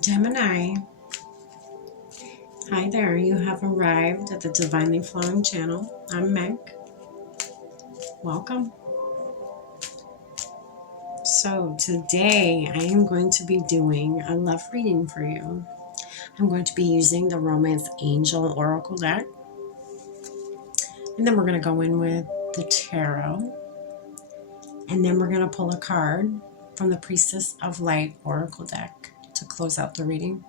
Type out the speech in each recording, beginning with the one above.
Gemini, hi there. You have arrived at the Divinely Flowing channel. I'm Meg. Welcome. So today I am going to be doing a love reading for you. I'm going to be using the Romance Angel Oracle deck. And then we're going to go in with the Tarot. And then we're going to pull a card from the Priestess of Light Oracle deck to close out the reading.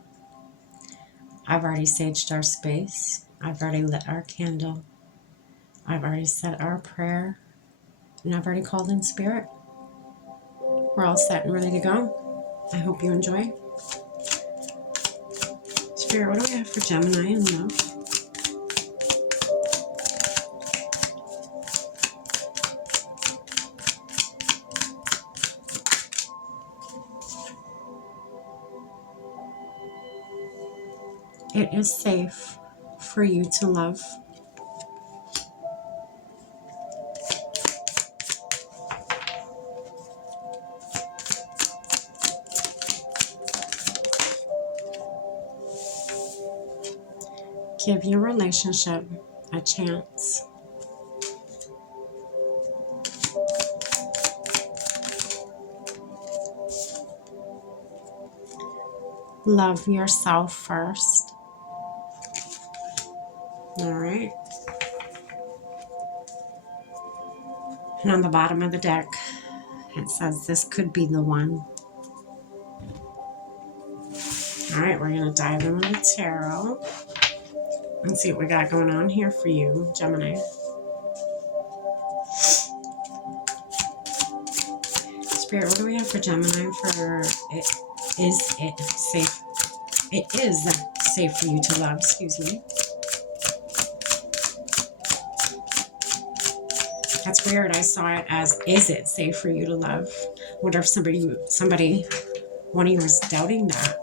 I've already saged our space. I've already lit our candle. I've already said our prayer. And I've already called in spirit. We're all set and ready to go. I hope you enjoy. Spirit, what do we have for Gemini and love? It is safe for you to love. Give your relationship a chance. Love yourself first. All right. And on the bottom of the deck, it says this could be the one. All right, we're going to dive in with the tarot and see what we got going on here for you, Gemini. Spirit, what do we have for Gemini for it? Is it safe? It is safe for you to love, excuse me. That's weird. I saw it as, is it safe for you to love? I wonder if somebody, one of you was doubting that.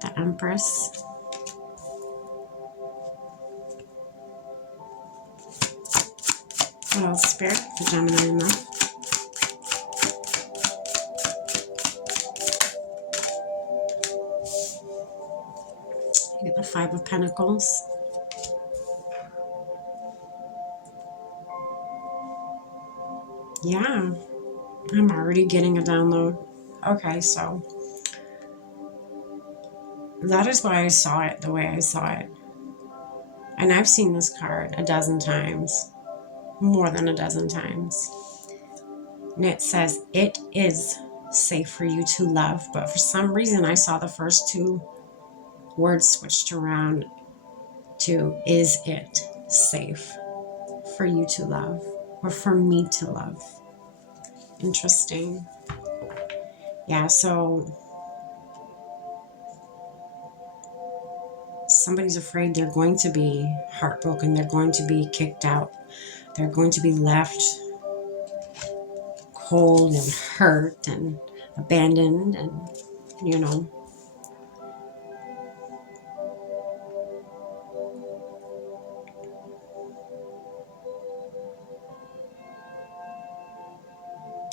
The Empress. What else, Spirit, for Gemini and love? You get the Five of Pentacles. Yeah, I'm already getting a download. Okay, so that is why I saw it the way I saw it. And I've seen this card a dozen times, more than a dozen times. And it says, it is safe for you to love. But for some reason, I saw the first two words switched around to, is it safe for you to love? Or for me to love? Interesting. Yeah, so somebody's afraid they're going to be heartbroken. They're going to be kicked out. They're going to be left cold and hurt and abandoned and, you know.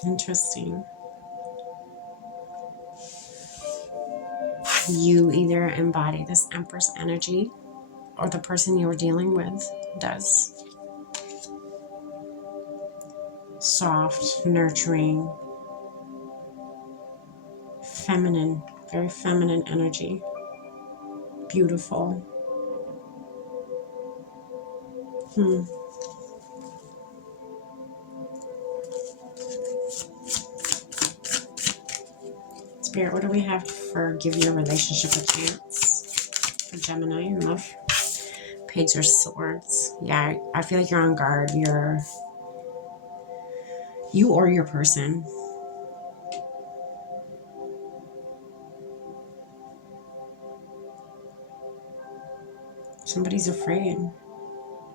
Interesting. You either embody this Empress energy or the person you were dealing with does. Soft, nurturing, feminine, very feminine energy. Beautiful. Spirit, what do we have for give your relationship a chance for Gemini and love? Page of Swords. Yeah, I feel like you're on guard. You or your person. Somebody's afraid.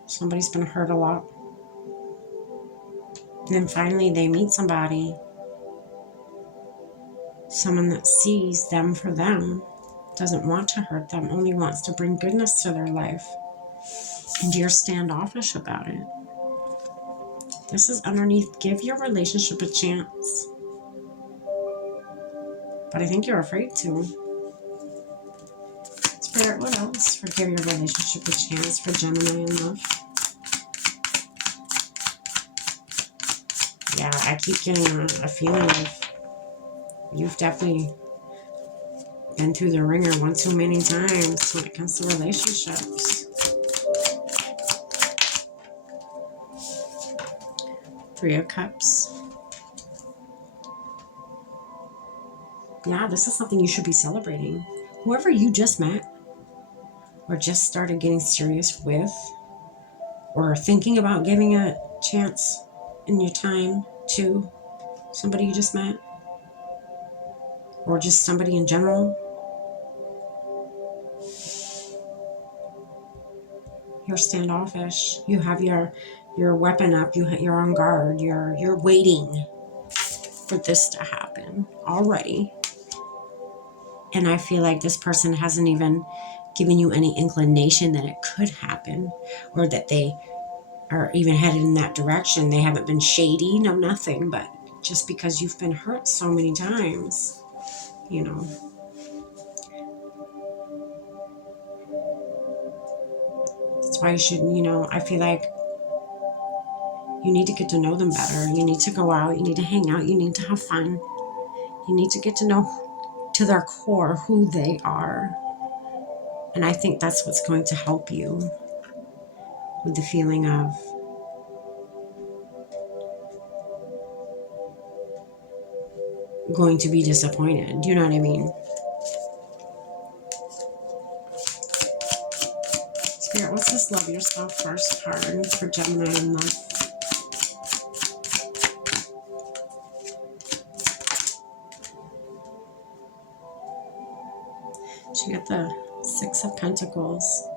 Somebody's been hurt a lot. And then finally they meet somebody. Someone that sees them for them. Doesn't want to hurt them. Only wants to bring goodness to their life. And you're standoffish about it. This is underneath, give your relationship a chance. But I think you're afraid to. Spirit, what else for give your relationship a chance for Gemini in love? Yeah, I keep getting a feeling of you've definitely been through the ringer one too many times when it comes to relationships. 3 of Cups. Yeah, this is something you should be celebrating. Whoever you just met or just started getting serious with or thinking about giving a chance in your time to somebody you just met or just somebody in general, you're standoffish. You have your weapon up. You're on guard. You're waiting for this to happen already. And I feel like this person hasn't even given you any inclination that it could happen or that they are even headed in that direction. They haven't been shady, no nothing, but just because you've been hurt so many times, you know. That's why you should, I feel like you need to get to know them better. You need to go out, you need to hang out, you need to have fun. You need to get to know to their core who they are. And I think that's what's going to help you with the feeling of going to be disappointed. You know what I mean? Spirit, what's this love yourself first card for Gemini in love? So you got the 6 of Pentacles.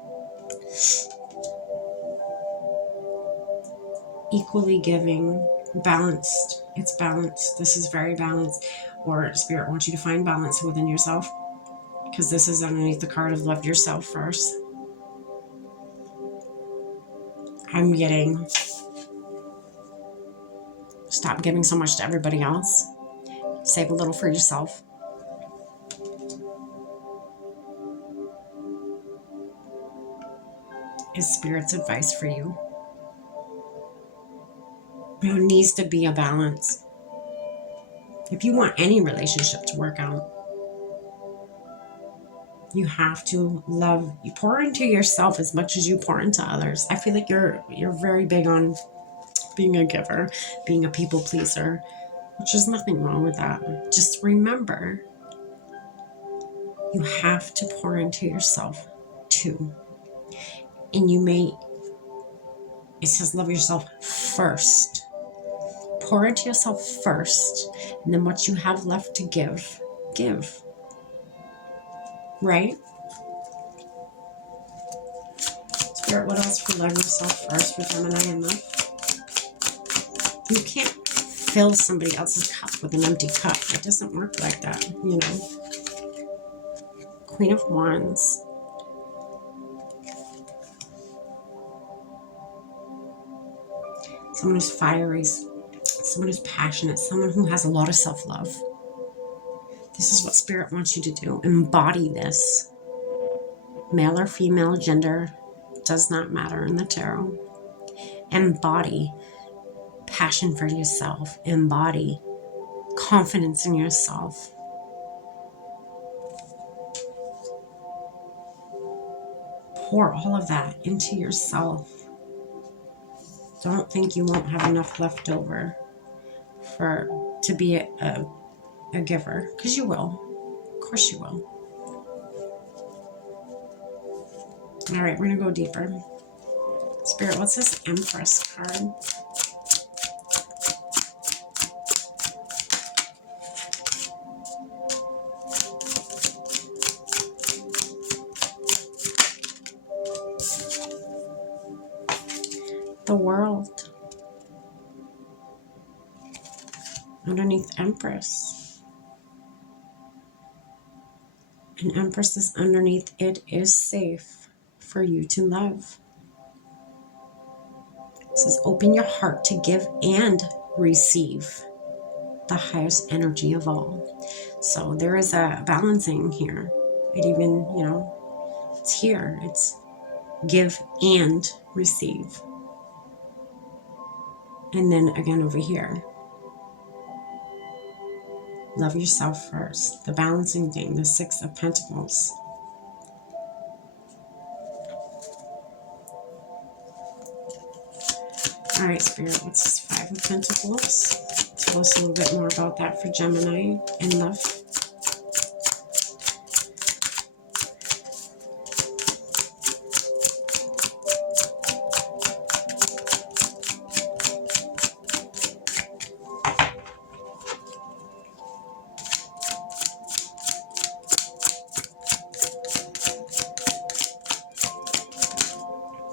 Equally giving, balanced. It's balanced. This is very balanced. Or Spirit wants you to find balance within yourself, because this is underneath the card of love yourself first. I'm getting stop giving so much to everybody else. Save a little for yourself. Is Spirit's advice for you. There needs to be a balance. If you want any relationship to work out, you have to love. You pour into yourself as much as you pour into others. I feel like you're very big on being a giver, being a people pleaser, which is nothing wrong with that. Just remember, you have to pour into yourself too. And it says love yourself first. Pour into yourself first, and then what you have left to give, give. Right? Spirit, what else for love yourself first for Gemini in love? You can't fill somebody else's cup with an empty cup. It doesn't work like that, Queen of Wands. Someone who's fiery, someone who's passionate, someone who has a lot of self-love. This is what Spirit wants you to do. Embody this. Male or female, gender does not matter in the tarot. Embody passion for yourself. Embody confidence in yourself. Pour all of that into yourself. Don't think you won't have enough left over to be a giver, because you will. Of course you will. All right, we're going to go deeper. Spirit, what's this Empress card? The World. Underneath Empress. And Empress is underneath, it is safe for you to love. It says, open your heart to give and receive the highest energy of all. So there is a balancing here. It even, it's here. It's give and receive. And then again over here, love yourself first. The balancing thing, the Six of Pentacles. All right, Spirit, what's this Five of Pentacles? Tell us a little bit more about that for Gemini and love.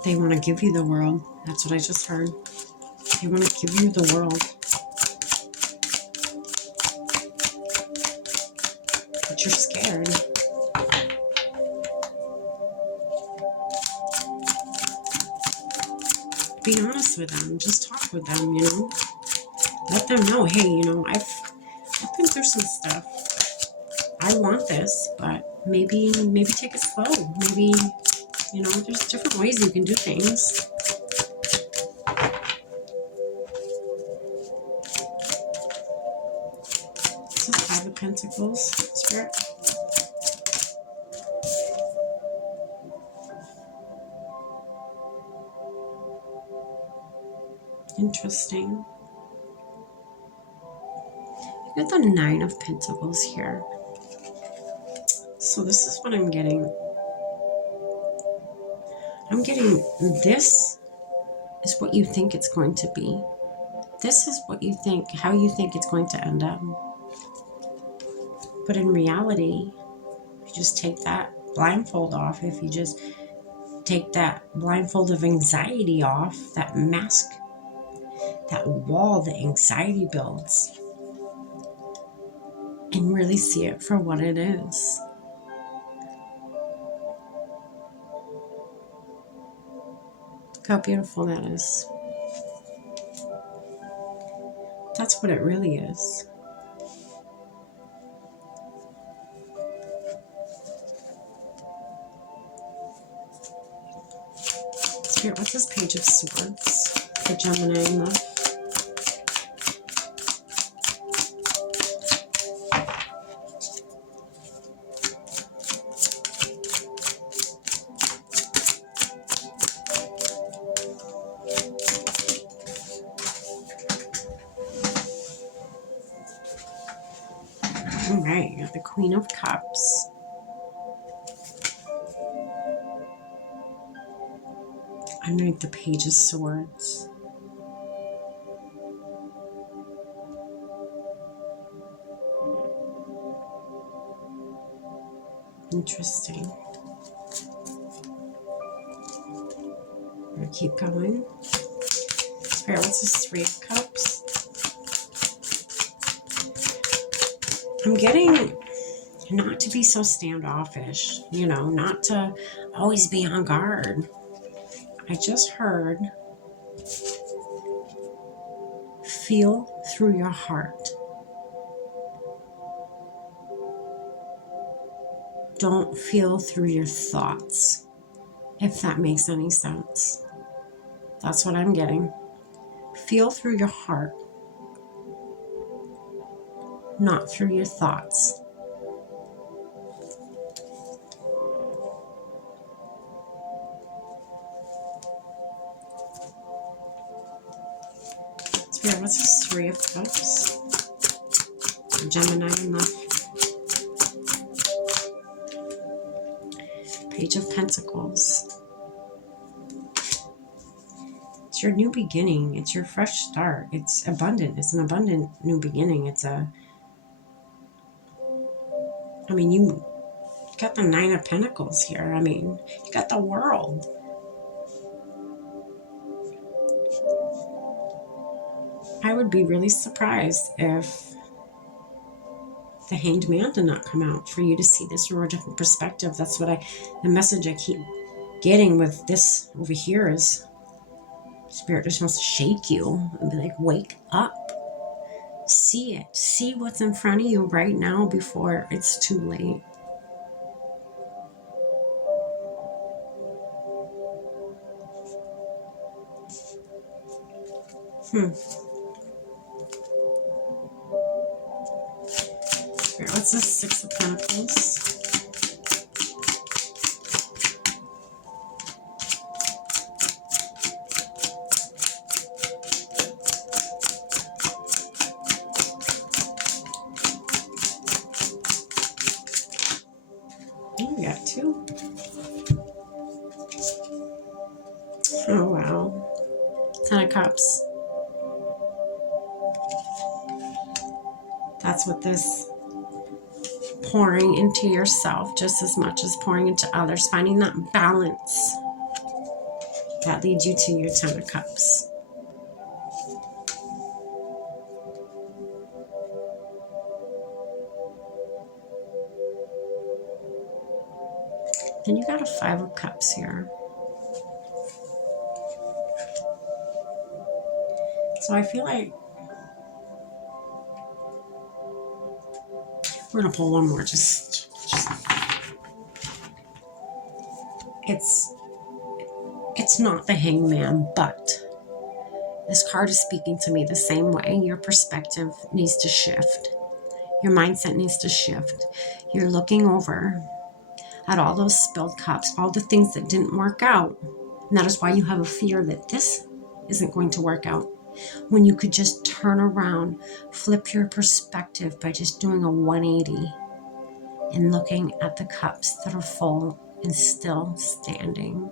They want to give you the world. That's what I just heard. They want to give you the world. But you're scared. Be honest with them. Just talk with them, Let them know, hey, I've been through some stuff. I want this, but maybe take it slow. Maybe, there's different ways you can do things. This is Five of Pentacles, Spirit. Interesting. You got the Nine of Pentacles here. So this is what I'm getting. I'm getting this is what you think it's going to be. This is what you think, how you think it's going to end up. But in reality, if you just take that blindfold off, if you just take that blindfold of anxiety off, that mask, that wall that anxiety builds, and really see it for what it is. Look how beautiful that is. That's what it really is. Spirit, what's this Page of Swords for Gemini and love? All right, you got the Queen of Cups. Underneath the Page of Swords. Interesting. We're going to keep going. Spirit, what's this Three of Cups? I'm getting not to be so standoffish, not to always be on guard. I just heard feel through your heart. Don't feel through your thoughts, if that makes any sense. That's what I'm getting. Feel through your heart, not through your thoughts. Spirit, what's this Three of Cups? Gemini and love. Page of Pentacles. It's your new beginning. It's your fresh start. It's abundant. It's an abundant new beginning. You got the Nine of Pentacles here. You got the world. I would be really surprised if the Hanged Man did not come out, for you to see this from a different perspective. That's what the message I keep getting with this over here is Spirit just wants to shake you and be like, wake up. See it. See what's in front of you right now before it's too late. Spirit, what's the Six of Pentacles? Oh, we got two. Oh, wow. Ten of Cups. That's what this pouring into yourself just as much as pouring into others, finding that balance that leads you to your Ten of Cups. And you got a Five of Cups here. So I feel like we're going to pull one more. Just it's not the Hangman, but this card is speaking to me the same way. Your perspective needs to shift. Your mindset needs to shift. You're looking over at all those spilled cups, all the things that didn't work out. And that is why you have a fear that this isn't going to work out. When you could just turn around, flip your perspective by just doing a 180 and looking at the cups that are full and still standing.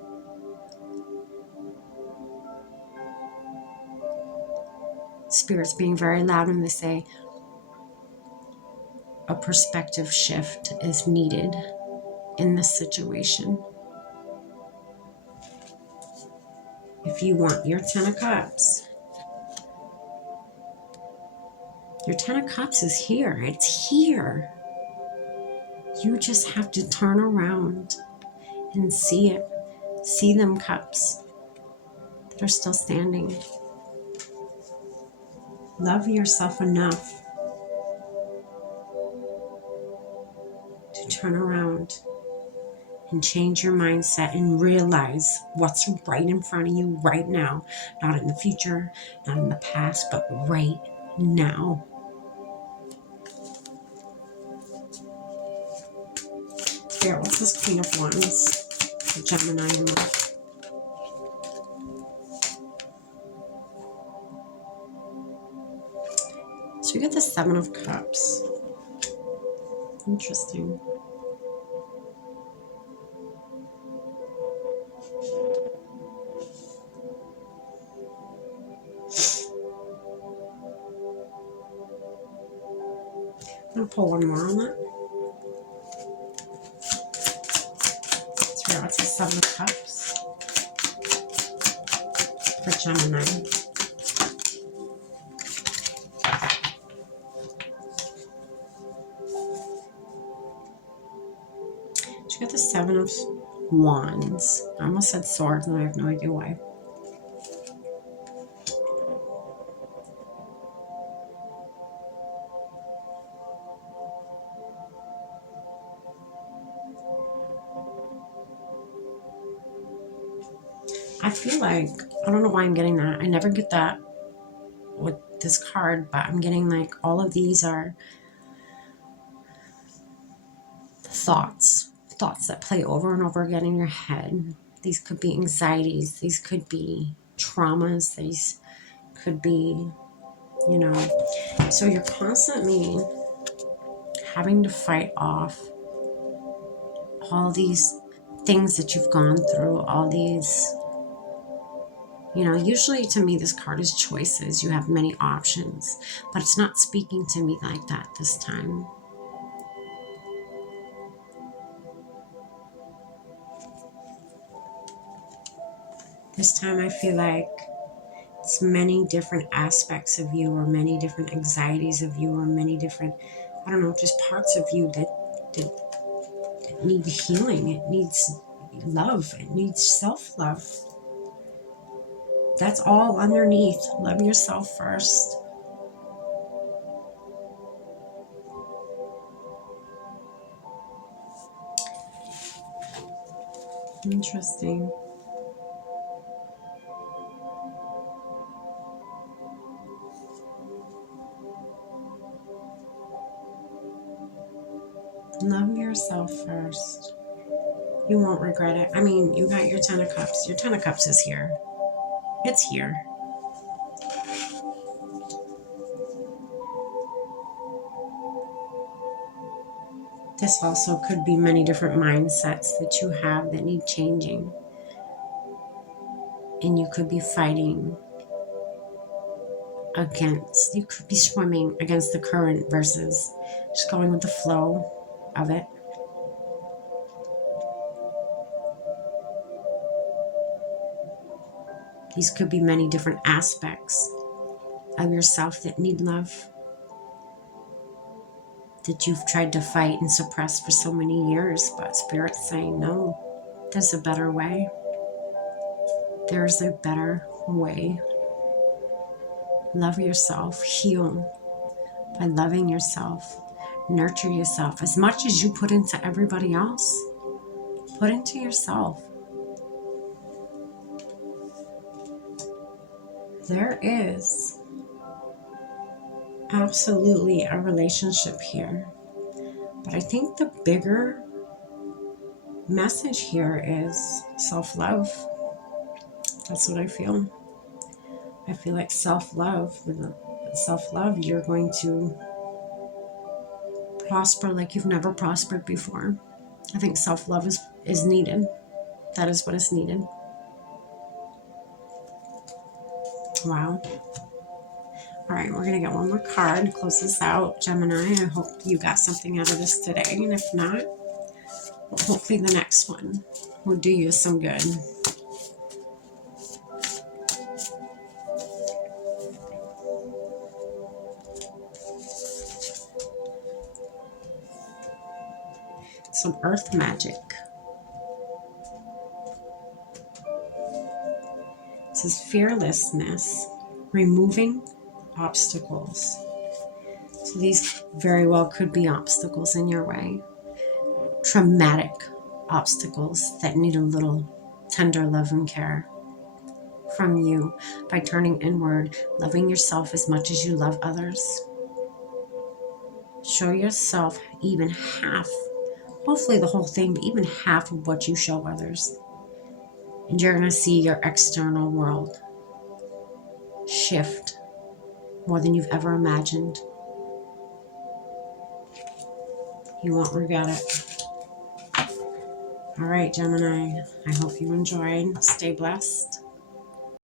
Spirit's being very loud when they say a perspective shift is needed in this situation. If you want your Ten of Cups, your Ten of Cups is here. It's here. You just have to turn around and see it. See them cups that are still standing. Love yourself enough to turn around and change your mindset and realize what's right in front of you right now. Not in the future, not in the past, but right now. Spirit, what's this Queen of Wands for Gemini in love? So we got the Seven of Cups. Interesting. I'm going to pull one more on that. Spirit, what's the Seven of Cups for Gemini? You got the Seven of Wands. I almost said swords and I have no idea why. I feel like, I don't know why I'm getting that. I never get that with this card, but I'm getting like all of these are thoughts that play over and over again in your head. These could be anxieties. These could be traumas. These could be, you know, so you're constantly having to fight off all these things that you've gone through, all these, you know, usually to me this card is choices. You have many options, but it's not speaking to me like that this time. This time I feel like it's many different aspects of you, or many different anxieties of you, or many different, I don't know, just parts of you that need healing. It needs love. It needs self-love. That's all underneath. Love yourself first. Interesting. Love yourself first. You won't regret it. I mean, you got your Ten of Cups. Your Ten of Cups is here. It's here. This also could be many different mindsets that you have that need changing. And you could be fighting against, you could be swimming against the current versus just going with the flow of it. These could be many different aspects of yourself that need love, that you've tried to fight and suppress for so many years, but Spirit's saying, no, there's a better way. There's a better way. Love yourself. Heal by loving yourself. Nurture yourself. As much as you put into everybody else, put into yourself. There is absolutely a relationship here. But I think the bigger message here is self-love. That's what I feel. I feel like self-love, with self-love, you're going to prosper like you've never prospered before. I think self-love is needed. That is what is needed. Wow. All right, we're going to get one more card, close this out. Gemini, I hope you got something out of this today. And if not, hopefully the next one will do you some good. Some earth magic. It says fearlessness, removing obstacles. So these very well could be obstacles in your way. Traumatic obstacles that need a little tender love and care from you by turning inward, loving yourself as much as you love others. Show yourself even half, hopefully the whole thing, but even half of what you show others. And you're going to see your external world shift more than you've ever imagined. You won't regret it. All right, Gemini, I hope you enjoyed. Stay blessed.